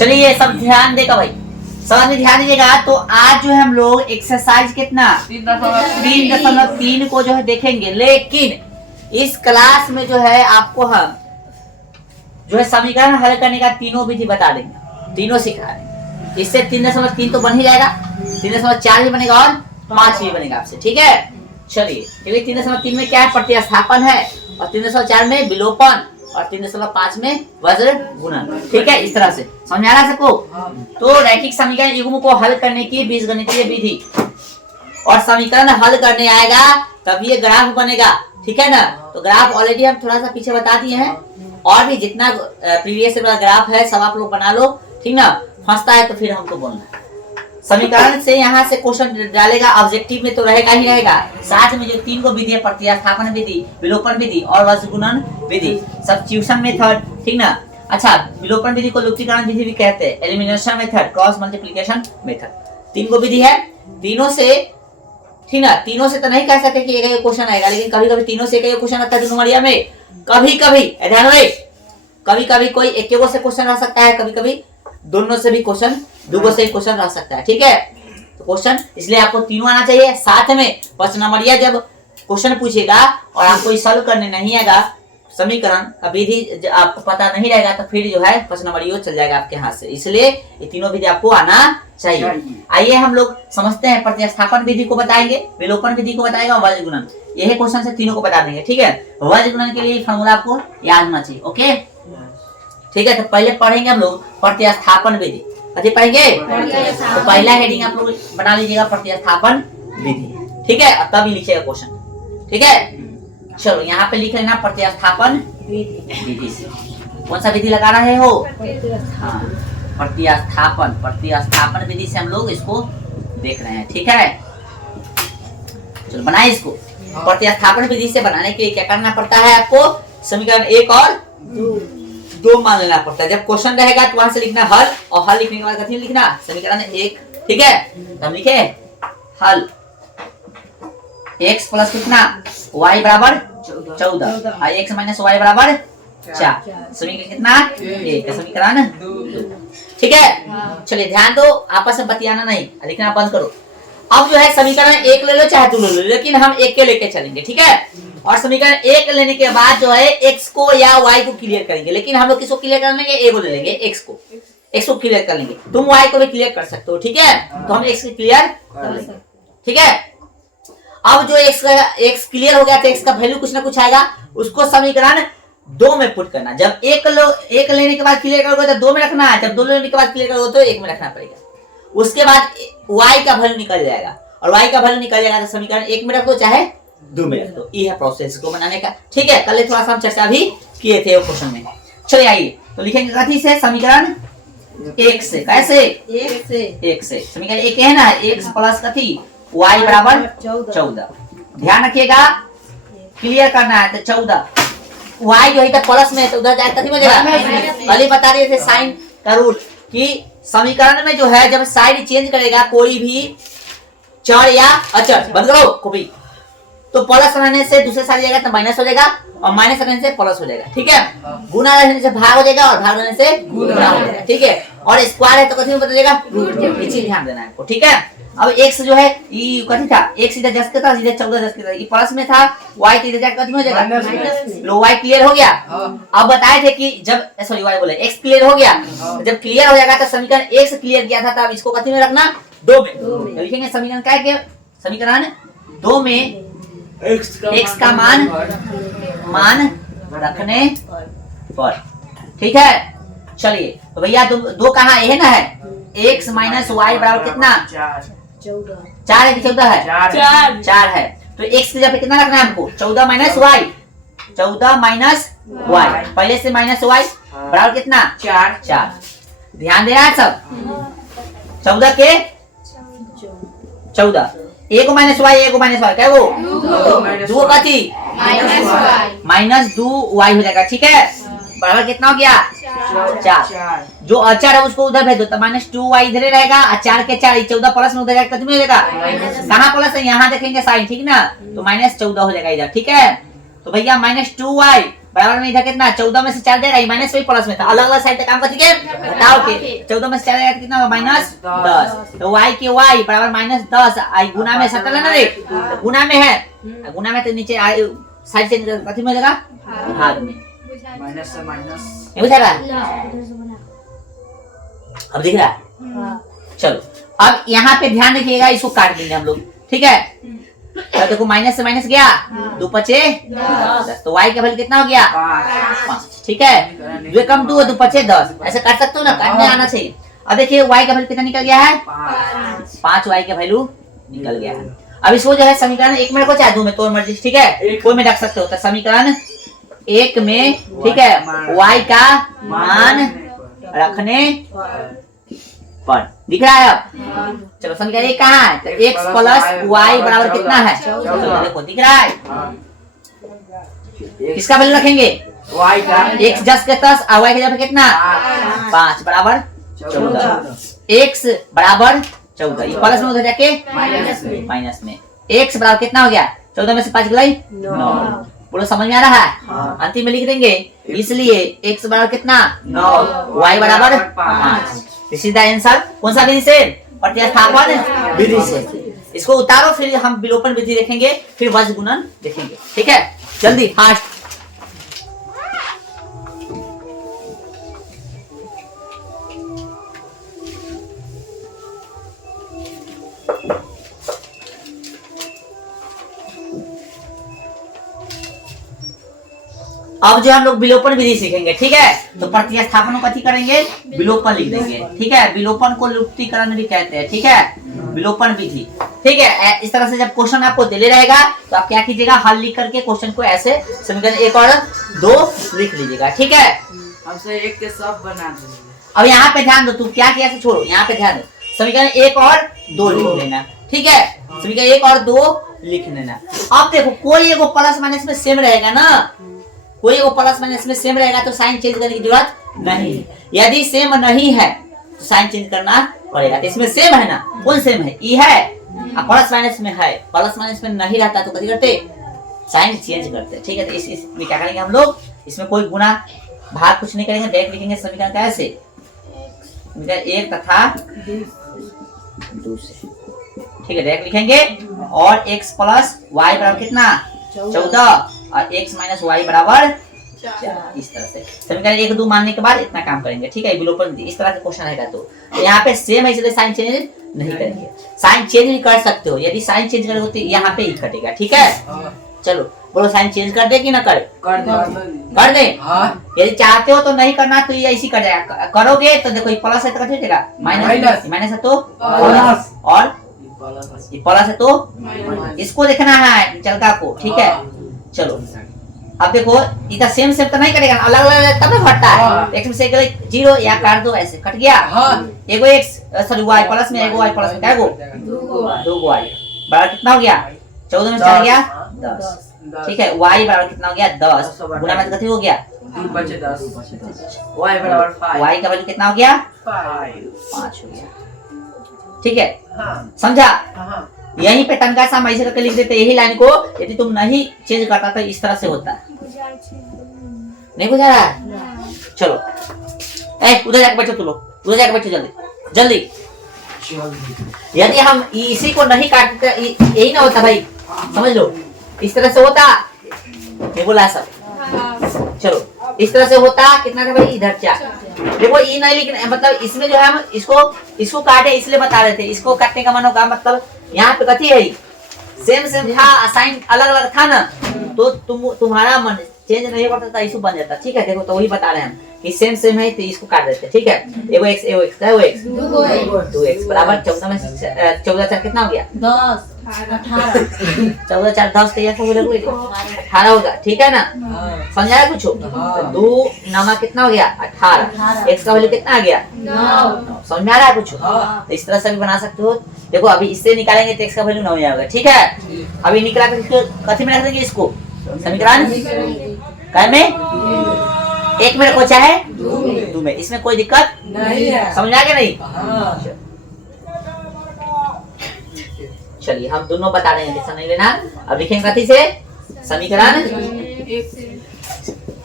चलिए सब ध्यान देगा भाई, सब में ध्यान दीजिएगा। तो आज जो है हम लोग एक्सरसाइज कितना 3.3 को जो है देखेंगे, लेकिन इस क्लास में जो है आपको हम जो है समीकरण हल करने का तीनों विधि बता देंगे, तीनों सिखा देंगे। इससे 3.3 तो बन ही जाएगा, 3.4 भी बनेगा और 5 भी बनेगा आपसे, ठीक है। चलिए 3.3 में क्या है, प्रतिस्थापन है, और 3.4 में विलोपन, और 3.5 में वज्र गुणन, ठीक है। इस तरह से समझ में आ रहा है सबको। तो रैखिक समीकरण युग्म को हल करने की बीजगणितीय विधि, और समीकरण हल करने आएगा तब ये ग्राफ बनेगा, ठीक है ना। तो ग्राफ ऑलरेडी हम थोड़ा सा पीछे बता दिए हैं, और भी जितना प्रीवियस ग्राफ है सब आप लोग बना लो, ठीक ना। फंसता है तो फिर हमको बोलना है। समीकरण से यहाँ से क्वेश्चन डालेगा, ऑब्जेक्टिव में तो रहेगा ही रहेगा, साथ में जो 3 को विधि है, प्रतिस्थापन विधि, विलोपन विधि और वज्र गुणन विधि, सब्स्टिट्यूशन मेथड, ठीक ना। अच्छा, विलोपन विधि को लुप्तीकरण विधि भी कहते हैं, elimination method, cross multiplication method. 3 को विधि है, तीनों से, ठीक ना। तीनों से तो नहीं कह सकते कि एक क्वेश्चन आएगा, लेकिन कभी कभी तीनों से एक क्वेश्चन आता है नंबरिया में। कभी कभी ध्यान रहे, कभी कभी कोई एक से क्वेश्चन आ सकता है, कभी कभी दोनों से भी क्वेश्चन, दो से क्वेश्चन रह सकता है, ठीक है। तो क्वेश्चन इसलिए आपको तीनों आना चाहिए साथ में। 5 नंबरिया जब क्वेश्चन पूछेगा और आपको सॉल्व करने नहीं आएगा, समीकरण का विधि आपको पता नहीं रहेगा, तो फिर जो है 5 नंबरिया चल जाएगा आपके हाथ से। इसलिए ये तीनों विधि आपको आना चाहिए। आइए हम लोग समझते हैं, प्रतिस्थापन विधि को बताएंगे, विलोपन विधि को बताएगा, और वज्र गुणन, यही क्वेश्चन से तीनों को बता देंगे, ठीक है। वज्र गुणन के लिए फॉर्मूला आपको याद होना चाहिए, ओके, ठीक है। तो पहले पढ़ेंगे हम लोग प्रतिस्थापन विधि, अभी पढ़ेंगे। तो पहला हेडिंग आप लोग बना लीजिएगा, प्रतिस्थापन विधि, ठीक है, और तब ही लिखिएगा क्वेश्चन, ठीक है। चलो यहाँ पे लिख लेना प्रतिस्थापन विधि से। कौन सा विधि लगा रहे हो? हाँ, प्रतिस्थापन विधि से हम लोग इसको देख रहे हैं, ठीक है। चलो बनाए इसको। प्रतिस्थापन विधि से बनाने के लिए क्या करना पड़ता है आपको, समीकरण 1 और 2 मान लेना पड़ता है। जब क्वेश्चन रहेगा तो वहां से लिखना हल, और हल लिखने के बाद कथी लिखना, समीकरण 1, ठीक है। तो हम लिखे हल, x प्लस कितना, y बराबर 14, और x माइनस y बराबर 4, समीकरण कितना 1, समीकरण 2, ठीक है। चलिए ध्यान दो, आपस में बतियाना नहीं, लिखना बंद करो। अब जो है समीकरण 1 ले लो चाहे 2 ले लो, लेकिन हम 1 के लेके चलेंगे, ठीक है। और समीकरण 1 लेने के बाद जो है x को या y को क्लियर करेंगे, लेकिन हम लोग किसको क्लियर कर लेंगे, a को ले लेंगे, x को क्लियर कर लेंगे। तुम y को भी क्लियर कर सकते हो, ठीक है। तो हम x को क्लियर कर लेंगे, ठीक है। अब जो x क्लियर हो गया तो x का वैल्यू कुछ ना कुछ आएगा, उसको समीकरण 2 में पुट करना। जब 1 लेने के बाद क्लियर करोगे तो 2 में रखना है, जब 2 लेने के बाद क्लियर करोगे तो 1 में रखना पड़ेगा। उसके बाद y का वैल्यू निकल जाएगा, और y का वैल्यू निकल जाएगा तो समीकरण 1 में रख दो चाहे 2 में रख दो। ये है प्रोसेस को बनाने का, ठीक है। कल थोड़ा सा हम चर्चा भी किए थे वो क्वेश्चन में। चलिए आइए तो लिखेंगे कथी से, समीकरण 1 से। कैसे? 1 से समीकरण 1 है ना, x प्लस कथी y बराबर 14। ध्यान रखिएगा, क्लियर करना है तो 14, y जो है प्लस में है तो उधर जाए कथी में जाएगा, पहले बता रहे थे साइन का रूल कि समीकरण में जो है जब साइड चेंज करेगा कोई भी चर या अचर, बंद करो कॉपी, तो प्लस रहने से दूसरे साइड जाएगा तो माइनस हो जाएगा, और माइनस रहने से प्लस हो जाएगा, ठीक है। गुना रहने से भाग हो जाएगा, और भाग रहने से गुना हो जाएगा, ठीक है। और स्क्वायर है तो कथी में बदलेगा, रूट, इसी ध्यान देना है आपको, ठीक है। अब x जो है ये कथी था, x इधर 10 का था, इधर 14 10 का था, ये प्लस में था, y इधर जाकर कथी में हो जाएगा, लो y क्लियर हो गया। अब बताए थे कि जब सॉरी y बोले x क्लियर हो गया, जब क्लियर हो जाएगा तो समीकरण 1 से क्लियर किया था, तब इसको कथी में रखना, 2 में। तो लिखेंगे समीकरण क्या है, समीकरण 2 में x का मान रखने पर, ठीक है। चलिए तो भैया 2 कहाँ है ना, है x माइनस y बराबर कितना, 4 है कि 14 है, 4 है। तो x की जगह पे कितना रखना है हमको, 14 माइनस y, 14 माइनस y, पहले से माइनस y बराबर कितना, 4। ध्यान दे रहा है सब, 14 के 14, a को माइनस y, क्या वो 2 का थी माइनस 2y हो जाएगा, ठीक है। बराबर कितना हो गया, 4। जो अचर है उसको उधर भेज दो, तो माइनस 2y इधर रहेगा, 4 के 4, 14 प्लस में उधर जाएगा, कितने हो जाएगा, कहाँ प्लस है, यहाँ देखेंगे साइन, ठीक ना, तो माइनस 14 हो जाएगा इधर, ठीक है। तो भैया माइनस 2y बराबर में इधर कितना 14 में से 4 जाएगा, माइनस में प्लस में था, अलग अलग साइड तक काम करती है घटाओ के। 14 में से 4 जाएगा कितना होगा -10, तो y के y बराबर -10 आई गुना में सटल है ना रे, गुना में है, गुना में तो नीचे साइड चेंज कर कथी में लगा भाग में, माइनस से माइनस नहीं बुझा रहा, अब दिख रहा है। चलो अब यहाँ पे ध्यान रखिएगा, इसको काट देंगे हम लोग, ठीक है। तो देखो माइनस से माइनस गया, 2 पचे 10, तो y का वैल्यू कितना हो गया 5, ठीक है। 2 कम 2 2 पचे 10, ऐसे काट सकते हो ना, काटने आना चाहिए। अब देखिए y का वैल्यू कितना निकल गया है 5 y का वैल्यू निकल गया है। अब इसको जो है समीकरण 1 में रखो चाहे 2 में, तो मर्जी, ठीक है, कोई में रख सकते हो। तो समीकरण 1 में, ठीक है, y का मान रखने पर दिख रहा है। अब चलो समीकरण 1 कहाँ है, तो x प्लस y बराबर कितना है, देखो दिख रहा है। किसका वैल्यू रखेंगे y का, x 10 के 10 और y के जगह कितना 5 बराबर 14, x बराबर 14, ये प्लस में उधर जाके माइनस में, x बराबर कितना हो गया 14 में से 5 गई 9, बोलो समझ में आ रहा है। अंतिम में लिख देंगे, इसलिए x बराबर कितना 9, y बराबर 5, दिस इज द आंसर। कौन सा विधि से, प्रतिस्थापन विधि से। इसको उतारो, फिर हम विलोपन विधि देखेंगे, फिर वज्र गुणन देखेंगे, ठीक है। जल्दी फास्ट। अब जो हम लोग विलोपन विधि सीखेंगे, ठीक है। तो प्रतिस्थापन को कथी करेंगे, विलोपन लिख देंगे, ठीक है। विलोपन को लुप्तीकरण भी कहते हैं, ठीक है, विलोपन विधि, ठीक है। इस तरह से जब क्वेश्चन आपको दिले रहेगा तो आप क्या कीजिएगा, हल लिख करके क्वेश्चन को ऐसे समीकरण 1 और 2 लिख लीजिएगा, ठीक है। हमसे 1 के सब बना देंगे। अब यहाँ पे ध्यान दो, तू क्या किया से छोड़ो, यहाँ पे ध्यान दो, समीकरण 1 और 2 लिख लेना, ठीक है। समीकरण 1 और 2 लिख लेना। अब देखो कोई एगो प्लस माइनस में सेम रहेगा ना, कोई वो प्लस माइनस में सेम रहेगा तो साइन चेंज करने की जरूरत नहीं। यदि सेम नहीं है तो साइन चेंज करना पड़ेगा। इसमें सेम है ना, कौन सेम है, ई है, और प्लस माइनस में है, प्लस माइनस में नहीं रहता तो कथी करते, साइन चेंज करते, ठीक है। तो इसमें क्या करेंगे हम लोग, इसमें कोई गुना भाग कुछ नहीं करेंगे, डायरेक्ट लिखेंगे समीकरण कैसे, 1 तथा 2 से, ठीक है, डायरेक्ट लिखेंगे। और x प्लस y बराबर कितना 14 और x माइनस वाई बराबर 4, इस तरह से समीकरण 1 2 मानने के बाद इतना काम करेंगे, ठीक है। विलोपन इस तरह का क्वेश्चन रहेगा तो यहाँ पे सेम है, इसलिए साइन चेंज नहीं करेंगे। साइन चेंज भी कर सकते हो, यदि साइन चेंज करोगे तो यहाँ पे ही कटेगा, ठीक है। चलो बोलो साइन चेंज कर दे कि ना करे, कर दे। यदि चाहते हो तो नहीं करना तो ये ऐसी कर जाएगा, करोगे तो देखो ये प्लस है तो कैसे हो जाएगा माइनस, माइनस है तो प्लस, और ये प्लस है तो इसको देखना है चलका को, ठीक है। चलो अब देखो इधर सेम सेम तो नहीं करेगा, अलग अलग तब ना घटता है। x में से 0 या काट दो, ऐसे कट गया। एगो x सॉरी y प्लस में, एगो y प्लस में, क्या गो 2 y बराबर कितना हो गया 14 में चला गया 10, ठीक है। y बराबर कितना हो गया 10, गुना में कितना हो गया 2 बचे 10, y बराबर 5, y का वैल्यू कितना हो गया 5 हो गया, ठीक है। समझा। यहीं पे तनका सा ऐसे करके लिख देते यही लाइन को, यदि तुम नहीं चेंज करता तो इस तरह से होता, नहीं बुझा रहा है। चलो उधर जाके बैठो, तुम लोग उधर जाके बैठो जल्दी जल्दी। यदि हम इसी को नहीं काटते यही ना होता भाई, समझ लो इस तरह से होता, नहीं बोला सब। चलो इस तरह से होता, कितना था भाई इधर 4। देखो ये नहीं लिखना, मतलब इसमें जो है हम इसको काटे इसलिए बता रहे थे, इसको काटने का मन होगा, मतलब यहाँ पे कथी है सेम सेम था, साइन अलग अलग था ना, तो तुम्हारा मन चेंज नहीं करता था, इशू बन जाता, ठीक है। देखो तो वही बता रहे हैं हम कि सेम सेम है तो इसको काट देते, ठीक है। एगो x एगो x है, वो x 2x बराबर 14 में 14 4 कितना हो गया 10 18, 14 4 10 तो ऐसा बोले 18 होगा, ठीक है ना। समझाया कुछ हो, 2 9 कितना हो गया 18, x का वैल्यू कितना आ गया 9, समझ में आ रहा है कुछ। तो इस तरह से भी बना सकते हो। देखो अभी इससे निकालेंगे तो x का वैल्यू 9 ही आएगा, ठीक है। अभी निकला तो कथी में रख देंगे इसको, समीकरण काय में 1 में रखो चाहे 2 में, इसमें कोई दिक्कत नहीं है, समझ आ गया नहीं। चलिए हम दोनों बता रहे हैं, टेंशन नहीं लेना। अब लिखेंगे कथी से, समीकरण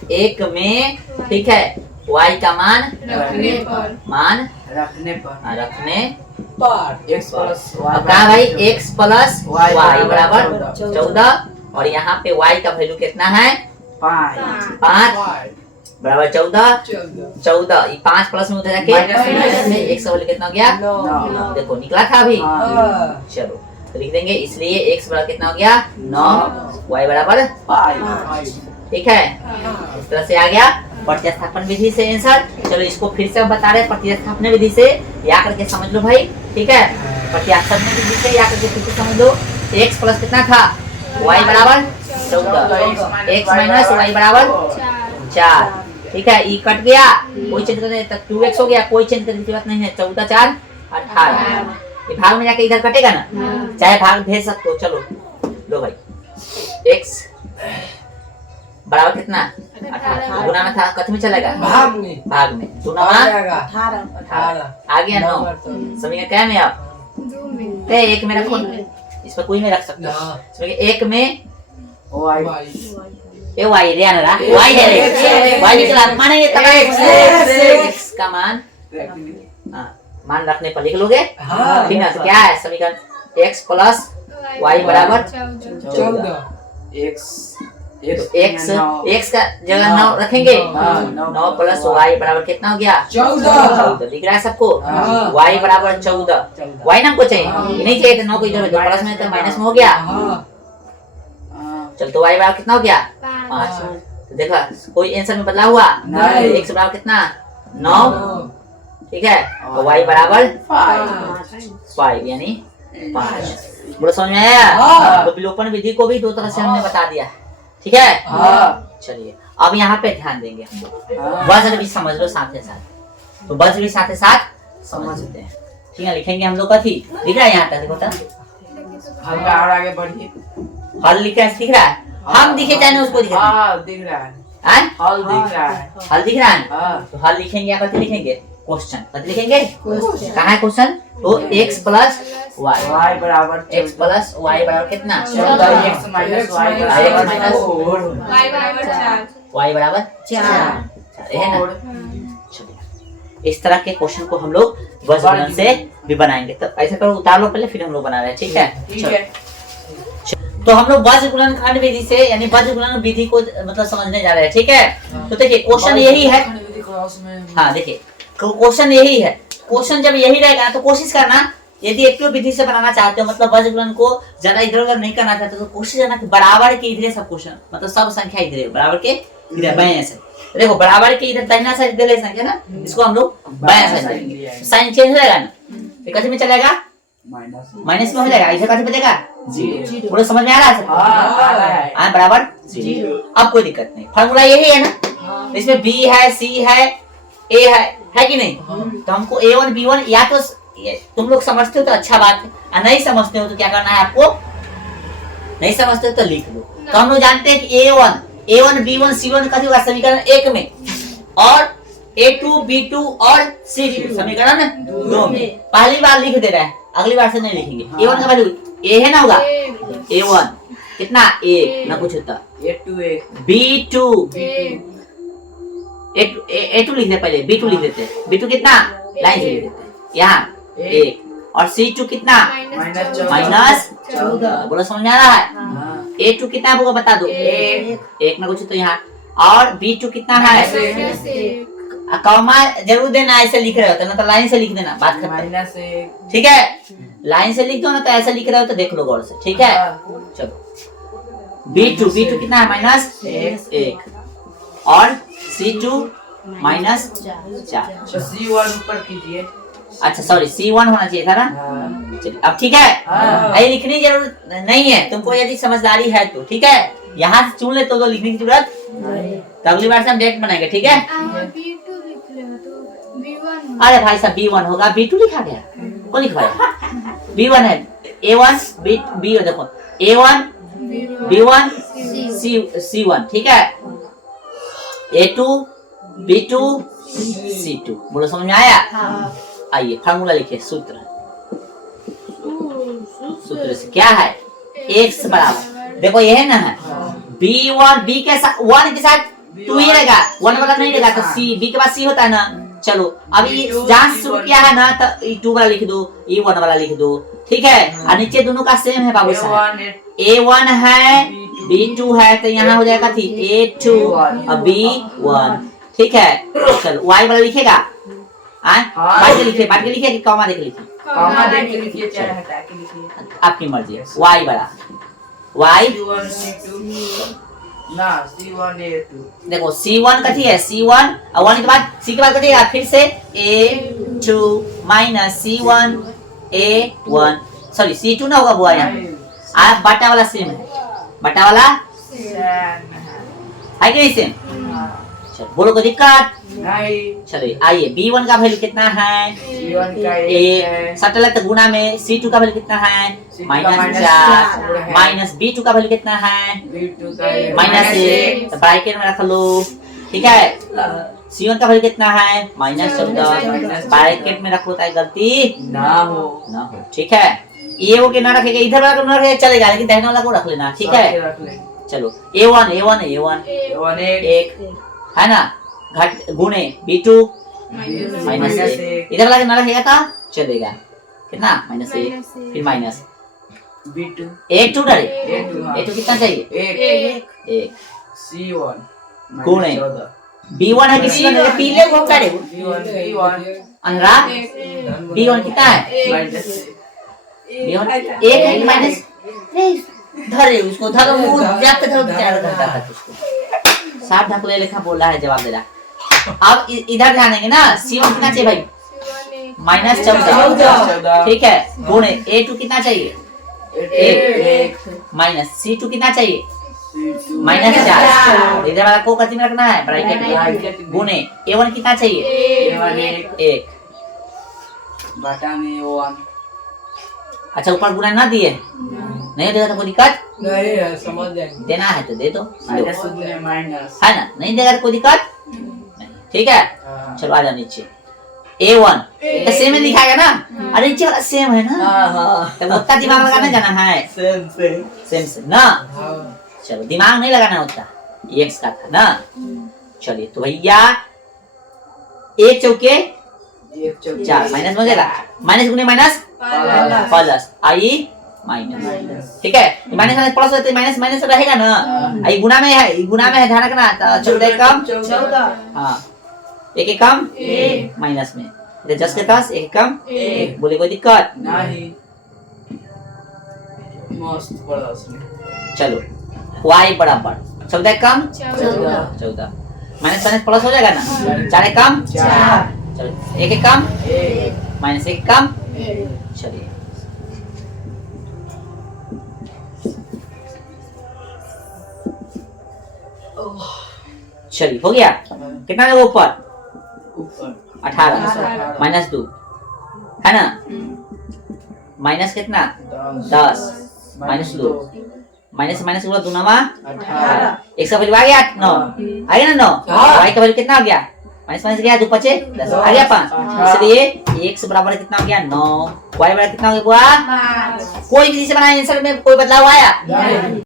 एक में, ठीक है, y का मान रखने पर रखने x प्लस अब कहा भाई x प्लस Y y बराबर 14 14 और यहाँ पे y का वैल्यू कितना है 5 5 बराबर 14 ये 5 प्लस में उधर जाके माइनस में। x का वैल्यू कितना हो गया 9 देखो निकला था अभी हाँ। चलो तो लिख देंगे इसलिए x बराबर कितना हो गया 9 y बराबर 5 ठीक है इस तरह से आ गया प्रतिस्थापन विधि से आंसर। चलो इसको फिर से बता रहे प्रतिस्थापन विधि से या करके समझ लो भाई, ठीक है, प्रतिस्थापन विधि से या करके फिर से समझ लो। x प्लस कितना था y बराबर 14 x माइनस y बराबर 4 ठीक है, ई कट गया कोई चेंज करने तक 2x हो गया, कोई चेंज करने की जरूरत नहीं है 14 4 18 ये भाग में जाके इधर कटेगा ना, चाहे भाग भेज सकते हो। चलो लो भाई x बराबर कितना 18 गुना में था कथ में चलेगा भाग में गुना में 18 आ गया 9 समीकरण क्या में आप ते एक में रखो इस पर कोई नहीं रख सकता समीकरण एक में ये y रे आना y है रे y निकला माने ये तब x का मान हाँ मान रखने पर लिख लोगे ठीक है। तो क्या है समीकरण x प्लस y बराबर 14 x का जगह 9 रखेंगे 9 प्लस y बराबर कितना हो गया 14 दिख रहा है सबको y बराबर 14 y ना हमको चाहिए नहीं चाहिए तो 9 को इधर प्लस में तो माइनस में हो गया चल तो y बराबर कितना हो गया 5 तो देखा कोई आंसर में बदलाव हुआ नहीं x बराबर कितना 9 ठीक है तो y बराबर 5 यानी 5 बोलो समझ में आया। तो विलोपन विधि को भी दो तरह से हमने बता दिया ठीक है। चलिए अब यहाँ पे ध्यान देंगे हम लोग वज्र भी समझ लो साथ ही साथ, तो वज्र भी साथ ही साथ समझते हैं ठीक है। लिखेंगे हम लोग कथी दिख रहा है यहाँ तक देखो तो हल्का और आगे बढ़िए हल लिखा है दिख रहा है हम दिखे चाहे उसको दिखे दिख रहा है हैं? हल दिख रहा है हल दिख रहा है हाँ। तो हल लिखेंगे या कथी लिखेंगे क्वेश्चन कथी लिखेंगे कहाँ है क्वेश्चन तो x प्लस y y बराबर x प्लस y बराबर कितना 14 x माइनस y y बराबर 4 है ना। चलिए इस तरह के क्वेश्चन को हम लोग वज्रगुणन से भी बनाएंगे। तो ऐसा करो उतार लो पहले फिर हम लोग बना रहे हैं ठीक है। तो हम लोग वज्रगुणन खंड विधि से यानी वज्रगुणन विधि को मतलब समझने जा रहे हैं ठीक है। तो देखिए क्वेश्चन यही है हाँ देखिए क्वेश्चन यही है। क्वेश्चन जब यही रहेगा तो कोशिश करना यदि एक विधि से बनाना चाहते हो मतलब वज्रगुणन को ज्यादा इधर उधर नहीं करना चाहते तो कोशिश करना कि बराबर के इधर सब क्वेश्चन मतलब सब संख्या इधर बराबर के इधर बाएं से देखो बराबर के इधर दाहिना साइड इधर ले संख्या ना इसको हम लोग बाएं साइड लेंगे साइन चेंज हो जाएगा ना ये कैसे में चलेगा माइनस में हो जाएगा इधर कैसे बचेगा 0 पूरा समझ में आ रहा है हाँ बराबर 0। अब कोई दिक्कत नहीं फार्मूला यही है ना इसमें b है c है a है कि नहीं तो हमको a1 b1 या तो तुम लोग समझते हो तो अच्छा बात है और नहीं समझते हो तो क्या करना है आपको नहीं समझते हो तो लिख लो। तो हम लोग जानते हैं कि a1 b1 c1 का होगा समीकरण 1 में और a2 b2 और c2 समीकरण 2 में पहली बार लिख दे रहा है अगली बार से नहीं लिखेंगे। a1 का वैल्यू a है ना होगा a1 कितना 1 ना कुछ होता b2 a2 लिख दे पहले b2 लिख देते b2 कितना लाइन से लिख देते यहाँ 1 और c2 कितना -14 बोलो समझ में आ रहा है। a2 कितना होगा बता दो 1 ना कुछ तो यहाँ और b2 कितना है कॉमा जरूर देना ऐसे लिख रहे हो तो ना तो लाइन से लिख देना बात खत्म ठीक है। लाइन से लिख दो ना तो ऐसे लिख रहे हो तो देख लो गौर से ठीक है। चलो b2 कितना है -1 और c2 -4 c1 ऊपर कीजिए अच्छा सॉरी c1 होना चाहिए था ना चलिए अब ठीक है ये लिखने की जरूरत नहीं है तुमको यदि समझदारी है तो ठीक है यहाँ से चुन ले तो लिखने की जरूरत तो अगली बार से हम डायरेक्ट बनाएंगे ठीक है। अरे भाई साहब b1 होगा b2 लिखा गया कौन लिखवाया b1 है a1 b देखो a1 b1 c1 ठीक है a2 b2 c2 बोलो समझ में आया। आइए फार्मूला लिखिए सूत्र से क्या है x बराबर देखो ये है ना b1 b के साथ 1 के साथ टू ही रहेगा, वन वाला नहीं रहेगा। तो सी, बी के बाद सी होता है ना। चलो अभी जहाँ से शुरू किया है ना, तो ये टू वाला लिख दो, ये वन वाला लिख दो, ठीक है। और नीचे दोनों का सेम है बाबू साहब, A1 है, B2 है, तो यहाँ हो जाएगा थी A2 और B1, ठीक है। चलो Y वाला लिखेगा, बांट के लिखिए, बांट के लिखिए कि कॉमा देके लिखिए, कॉमा देख के लिखिए चाहे हटा के लिखिए, आपकी मर्जी। Y वाला, Y C1 C2 ना C1 A2, देखो C1 कथी है, C1 और 1 के बाद C के बाद कथी है, फिर से A2 minus C1 A1, sorry C2 ना होगा बुआ यहाँ। आप बटा वाला सेम है, बटा वाला है कि नहीं सेम। चलो बोलो कोई दिक्कत नहीं। चलो आइए, B1 का वैल्यू कितना है, C1 का ए सट लगता गुना में। C2 का वैल्यू कितना है, C2 माइनस का 4 है। माइनस B2 का वैल्यू कितना है, B2 का माइनस 1, तो ब्रैकेट में रख लो, ठीक है। C1 का वैल्यू कितना है, माइनस 14, ब्रैकेट में रखो ताकि गलती ना हो, ठीक है। ये वो के ना रखेगा, इधर वाला को ना रखेगा चलेगा, लेकिन दाहिने वाला को रख लेना, ठीक है। रख ले। चलो A1 A1 एक है ना, घट गुणे B2 माइनस 1, इधर वाला के ना रखेगा था चलेगा, कितना माइनस 1, फिर माइनस B2 A2 डाले, A2 A2 कितना चाहिए, 1 C1 गुणे -14 B1 है, किसी ने पीले को करे B1 अंधरा। B1 कितना है, B1 1 है माइनस, धरे उसको, धरो मुंह जाके धरो, बेचारा करता था उसको, साफ ढकले लेखा बोल रहा है, जवाब दे रहा। अब इधर जानेंगे ना, C1 कितना चाहिए भाई, माइनस 14, ठीक है, गुणे A2 कितना चाहिए, 1 माइनस C2 कितना चाहिए, माइनस 4, इधर वाला को कथी में रखना है, ब्रैकेट में, गुणे A1 कितना चाहिए, 1 बटा में 1। अच्छा ऊपर गुना ना दिए, नहीं देगा तो कोई दिक्कत नहीं है, समझ जाएंगे। देना है तो दे दो, माइनस गुणे माइनस है ना, नहीं देगा तो कोई दिक्कत नहीं, ठीक है। चलो आ जाओ नीचे, A1 तो सेम ही दिखाएगा ना, अरे नीचे वाला सेम है ना, तो उतना दिमाग लगाने जाना है, सेम से ना। चलो दिमाग नहीं लगाना उतना, x का था ना। चलिए तो भैया 1 चौके 4 माइनस हो जाएगा, माइनस गुने माइनस प्लस आई माइनस, ठीक है। माइनस माइनस प्लस होते माइनस माइनस रहेगा ना, आई गुना में है, गुना में है, ध्यान रखना। तो 14 कम 14, हाँ 1 कम माइनस में, इधर 10 के पास 1 कम 1, बोले कोई दिक्कत नहीं, मस्त पड़ा उसमें। चलो y बराबर 14 कम 14 माइनस माइनस प्लस हो जाएगा ना, 4 कम 4, चलो 1 कम 1 माइनस 1 कम 1, चलिए चलिए हो गया। कितना है ऊपर, 18 माइनस 2 है ना, माइनस कितना 10 माइनस 2 माइनस माइनस हुआ 2 9 18, एक का वैल्यू आ गया 9, आ गया ना 9, y का वैल्यू कितना हो गया, माइनस माइनस गया 2 5 10 आ गया 5, इसलिए x बराबर कितना हो गया 9, y बराबर कितना हो गया, कोई भी से बनाए आंसर में कोई बदलाव आया।